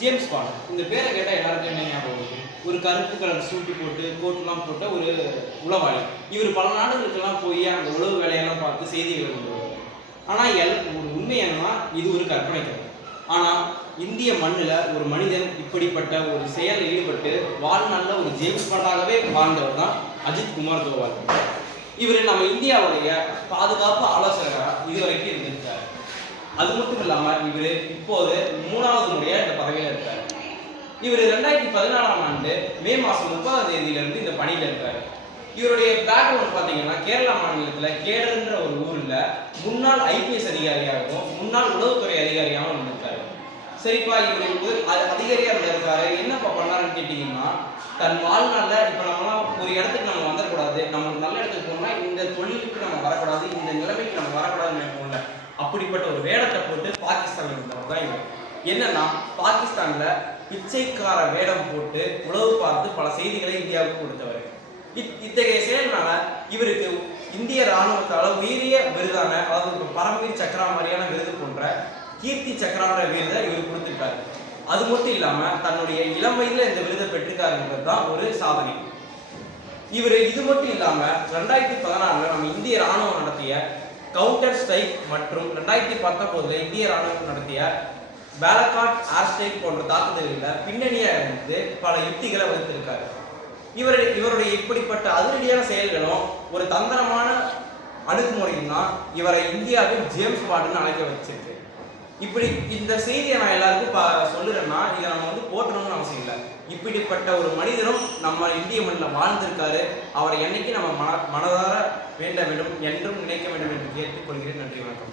James bond இந்த பேரை கேட்டால் எல்லாருக்கும் என்ன ஞாபகம் வருது? ஒரு கருப்பு கலர் சூட்டு போட்டு கோட்லாம் போட்ட ஒரு உளவாளி. இவர் பல நாடுகளுக்கெல்லாம் போய் அந்த உளவு வேலையெல்லாம் பார்த்து செய்திகளை கொண்டு வருவார். ஆனால் ஒரு உண்மை என்னன்னா இது ஒரு கற்பனை கதை. ஆனால் இந்திய மண்ணில் ஒரு மனிதன் இப்படிப்பட்ட ஒரு செயலில் ஈடுபட்டு வாழ்நாளில் ஒரு ஜேம்ஸ் பாண்டாகவே வாழ்ந்தவர் தான் அஜித் குமார் தோவால். இவர் நம்ம இந்தியாவுடைய பாதுகாப்பு ஆலோசகராக இதுவரைக்கும் இருந்திருக்கார். அது மட்டும் இல்லாமல் இவர் இப்போது 3வது முறையாக இந்த பதவியில் இருக்கார். இவர் 2014ஆம் ஆண்டு மே மாதம் 30ஆம் தேதியிலிருந்து இந்த பணியில் இருக்கார். இவருடைய பேக்ரவுண்ட் பார்த்தீங்கன்னா கேரளா மாநிலத்தில் கேடர்ன்ற ஒரு ஊரில் முன்னாள் IPS அதிகாரியாகவும் முன்னாள் உளவுத்துறை அதிகாரியாகவும் இருந்திருக்காரு. சரிப்பா, இவர் அதிகாரியாக இருந்திருக்காரு. என்னப்பா பண்ணாருன்னு கேட்டிங்கன்னா, தன் வாழ்நாளில் இப்போ நம்மளாம் ஒரு இடத்துக்கு நம்ம வந்துடக்கூடாது, நம்மளுக்கு நல்ல இடத்துக்கு போனால் இந்த தொழிலுக்கு நம்ம வரக்கூடாது, இந்த நிலைமைக்கு நம்ம வரக்கூடாதுன்னு நினைப்போம்ல, அப்படிப்பட்ட ஒரு வேடத்தை போட்டு பாகிஸ்தானில் இருந்தவர் தான் இவர். என்னன்னா, பாகிஸ்தானில் பிச்சைக்கார வேடம் போட்டு உளவு பார்த்து பல செய்திகளை இந்தியாவுக்கு கொடுத்தவர். இத்தகைய செயல்னால இவருக்கு இந்திய இராணுவத்தால் உயரிய விருதான, அதாவது பரம்வீர் சக்ரா மாதிரியான விருது போன்ற கீர்த்தி சக்ரான்ற விருதை இவர் கொடுத்திருக்காரு. அது மட்டும் இல்லாமல் தன்னுடைய இளம் வயதில் இந்த விருதை பெற்றிருக்காருன்றது தான் ஒரு சாதனை. இவர் இது மட்டும் இல்லாமல் 2016 நம்ம இந்திய இராணுவம் நடத்திய கவுண்டர் ஸ்ட்ரைக் மற்றும் 2019 இந்திய இராணுவம் நடத்திய பாலகாட் ஏர் ஸ்ட்ரைக் போன்ற தாக்குதல்களில் பின்னணியாக இருந்து பல யுக்திகளை வகுத்திருக்காரு. இவருடைய இப்படிப்பட்ட அதிரடியான செயல்களும் ஒரு தந்திரமான அணுகுமுறையும் தான் இவரை இந்தியாவில் ஜேம்ஸ் பாண்டுன்னு அழைக்க வச்சிருக்கு. இப்படி இந்த செய்தியை நான் எல்லாருக்கும் சொல்லுறேன்னா, இதை நம்ம போற்றணும்னு அவசியம் இல்லை. இப்படிப்பட்ட ஒரு மனிதரும் நம்ம இந்திய மண்ணில் வாழ்ந்திருக்காரு. அவரை என்னைக்கு நம்ம மனதார வேண்ட வேண்டும், என்றும் நினைக்க வேண்டும் என்று கேட்டுக்கொள்கிறேன். நன்றி, வணக்கம்.